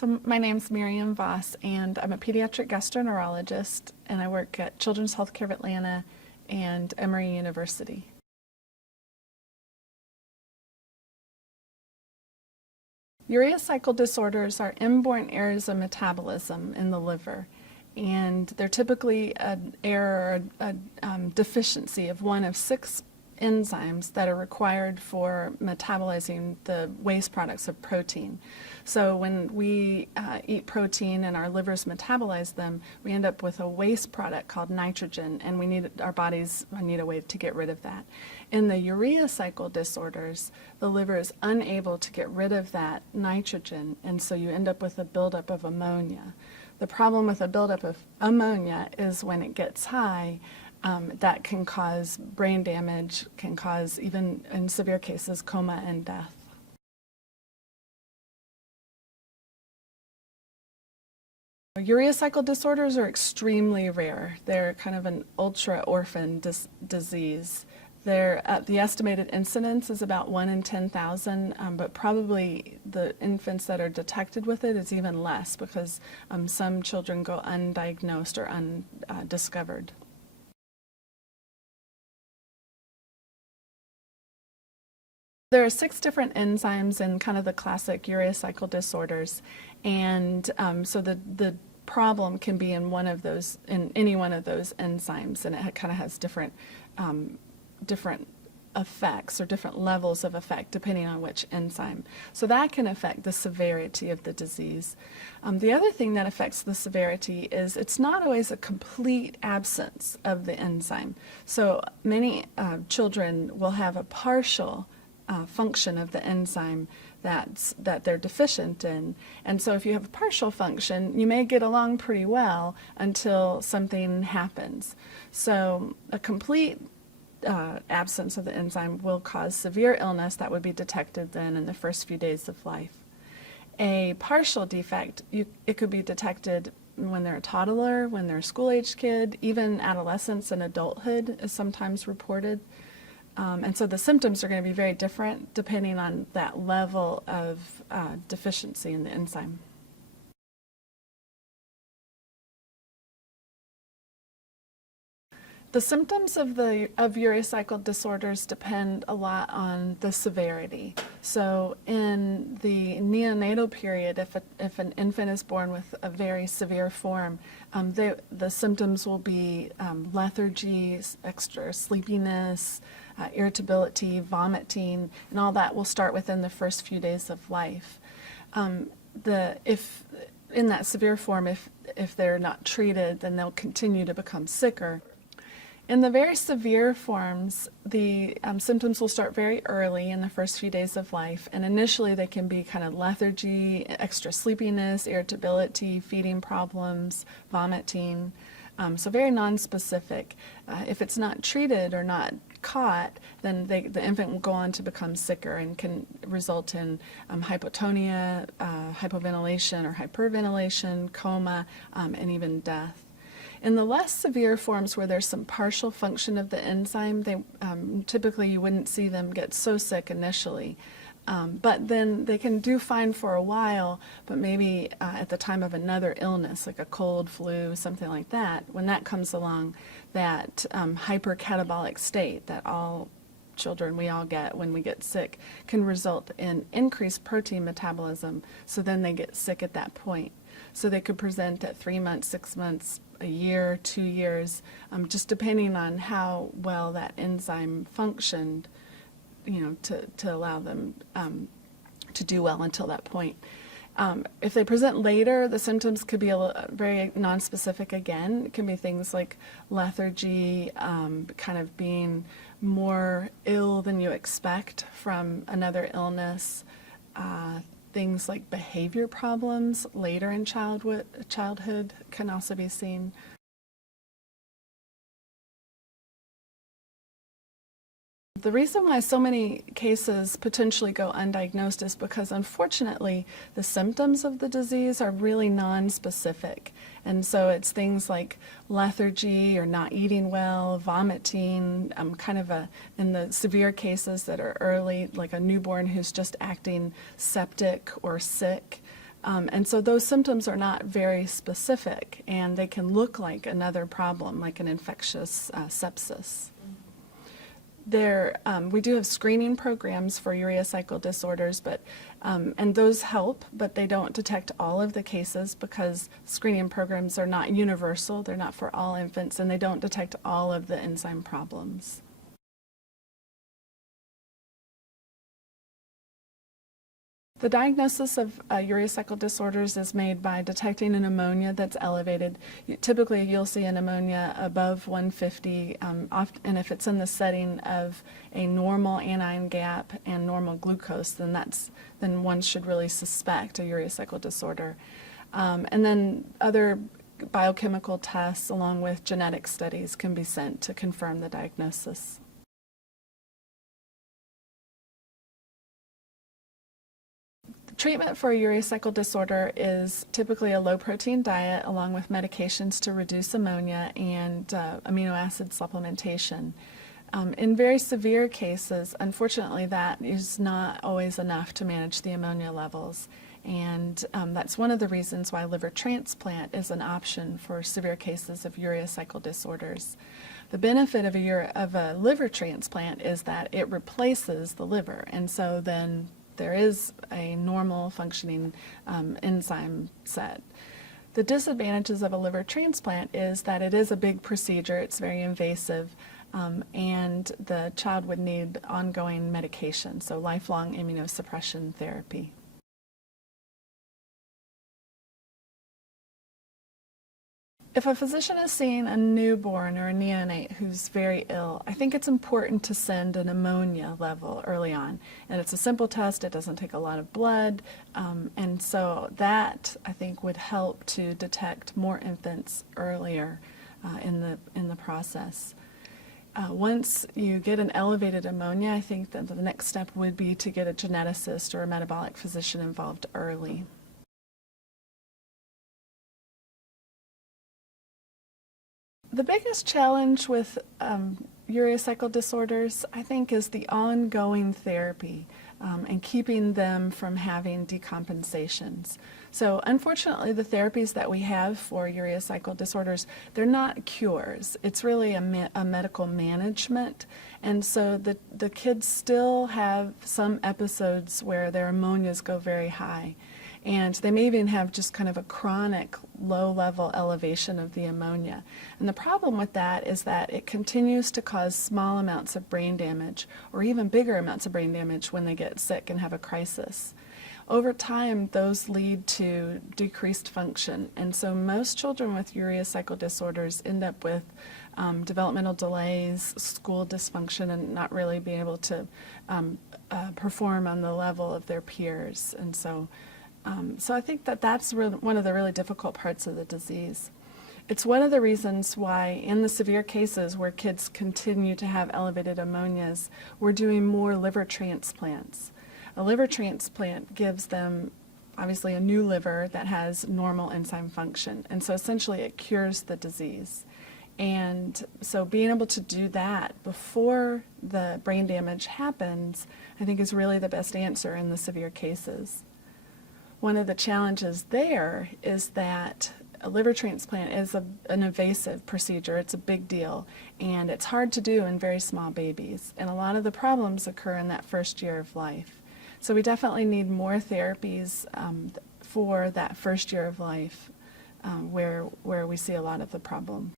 So my name's Miriam Voss, and I'm a pediatric gastroenterologist, and I work at Children's Healthcare of Atlanta and Emory University. Urea cycle disorders are inborn errors of metabolism in the liver, and they're typically an error or a deficiency of one of 6 enzymes that are required for metabolizing the waste products of protein. So when we eat protein and our livers metabolize them, we end up with a waste product called nitrogen, and our bodies need a way to get rid of that. In the urea cycle disorders, the liver is unable to get rid of that nitrogen, and so you end up with a buildup of ammonia. The problem with a buildup of ammonia is when it gets high, that can cause brain damage, can cause, even in severe cases, coma and death. Urea cycle disorders are extremely rare. They're kind of an ultra-orphan disease. The estimated incidence is about 1 in 10,000, but probably the infants that are detected with it is even less because some children go undiagnosed or undiscovered. There are 6 different enzymes in kind of the classic urea cycle disorders, and so the problem can be in any one of those enzymes, and it kind of has different effects or different levels of effect depending on which enzyme. So that can affect the severity of the disease. The other thing that affects the severity is it's not always a complete absence of the enzyme. So many children will have a partial function of the enzyme that they're deficient in. And so if you have a partial function, you may get along pretty well until something happens. So a complete absence of the enzyme will cause severe illness that would be detected then in the first few days of life. A partial defect, it could be detected when they're a toddler, when they're a school-aged kid, even adolescence and adulthood is sometimes reported. And so the symptoms are going to be very different depending on that level of deficiency in the enzyme. The symptoms of urea cycle disorders depend a lot on the severity. So in the neonatal period, if an infant is born with a very severe form, the symptoms will be lethargy, extra sleepiness, irritability, vomiting, and all that will start within the first few days of life. If in that severe form, if they're not treated, then they'll continue to become sicker. In the very severe forms, the symptoms will start very early in the first few days of life, and initially they can be kind of lethargy, extra sleepiness, irritability, feeding problems, vomiting, so very nonspecific. If it's not treated or not caught, then the infant will go on to become sicker and can result in hypotonia, hypoventilation or hyperventilation, coma, and even death. In the less severe forms where there's some partial function of the enzyme, typically you wouldn't see them get so sick initially. But then they can do fine for a while, but maybe at the time of another illness, like a cold, flu, something like that, when that comes along, that hypercatabolic state that all children, we all get when we get sick, can result in increased protein metabolism, so then they get sick at that point. So they could present at 3 months, 6 months, a year, 2 years, just depending on how well that enzyme functioned, to allow them to do well until that point. If they present later, the symptoms could be very nonspecific again. It can be things like lethargy, kind of being more ill than you expect from another illness, things like behavior problems later in childhood can also be seen. The reason why so many cases potentially go undiagnosed is because, unfortunately, the symptoms of the disease are really non-specific. And so it's things like lethargy or not eating well, vomiting, in the severe cases that are early, like a newborn who's just acting septic or sick, And so those symptoms are not very specific, and they can look like another problem, like an infectious sepsis. We do have screening programs for urea cycle disorders, and those help, but they don't detect all of the cases because screening programs are not universal. They're not for all infants, and they don't detect all of the enzyme problems. The diagnosis of urea cycle disorders is made by detecting an ammonia that's elevated. Typically, you'll see an ammonia above 150, and if it's in the setting of a normal anion gap and normal glucose, then one should really suspect a urea cycle disorder. And then other biochemical tests along with genetic studies can be sent to confirm the diagnosis. Treatment for a urea cycle disorder is typically a low-protein diet along with medications to reduce ammonia and amino acid supplementation. In very severe cases, unfortunately, that is not always enough to manage the ammonia levels, and that's one of the reasons why liver transplant is an option for severe cases of urea cycle disorders. The benefit of a liver transplant is that it replaces the liver, and so then there is a normal functioning enzyme set. The disadvantages of a liver transplant is that it is a big procedure, it's very invasive, and the child would need ongoing medication, so lifelong immunosuppression therapy. If a physician is seeing a newborn or a neonate who's very ill, I think it's important to send an ammonia level early on. And it's a simple test, it doesn't take a lot of blood, and so that, I think, would help to detect more infants earlier in the process. Once you get an elevated ammonia, I think that the next step would be to get a geneticist or a metabolic physician involved early. The biggest challenge with urea cycle disorders, I think, is the ongoing therapy and keeping them from having decompensations. So unfortunately, the therapies that we have for urea cycle disorders, they're not cures. It's really a medical management. And so the kids still have some episodes where their ammonias go very high. And they may even have just kind of a chronic low-level elevation of the ammonia. And the problem with that is that it continues to cause small amounts of brain damage or even bigger amounts of brain damage when they get sick and have a crisis. Over time, those lead to decreased function. And so most children with urea cycle disorders end up with developmental delays, school dysfunction, and not really being able to perform on the level of their peers. And so I think that's one of the really difficult parts of the disease. It's one of the reasons why in the severe cases where kids continue to have elevated ammonias, we're doing more liver transplants. A liver transplant gives them obviously a new liver that has normal enzyme function, and so essentially it cures the disease. And so being able to do that before the brain damage happens, I think, is really the best answer in the severe cases. One of the challenges there is that a liver transplant is an invasive procedure. It's a big deal, and it's hard to do in very small babies. And a lot of the problems occur in that first year of life. So we definitely need more therapies for that first year of life where we see a lot of the problem.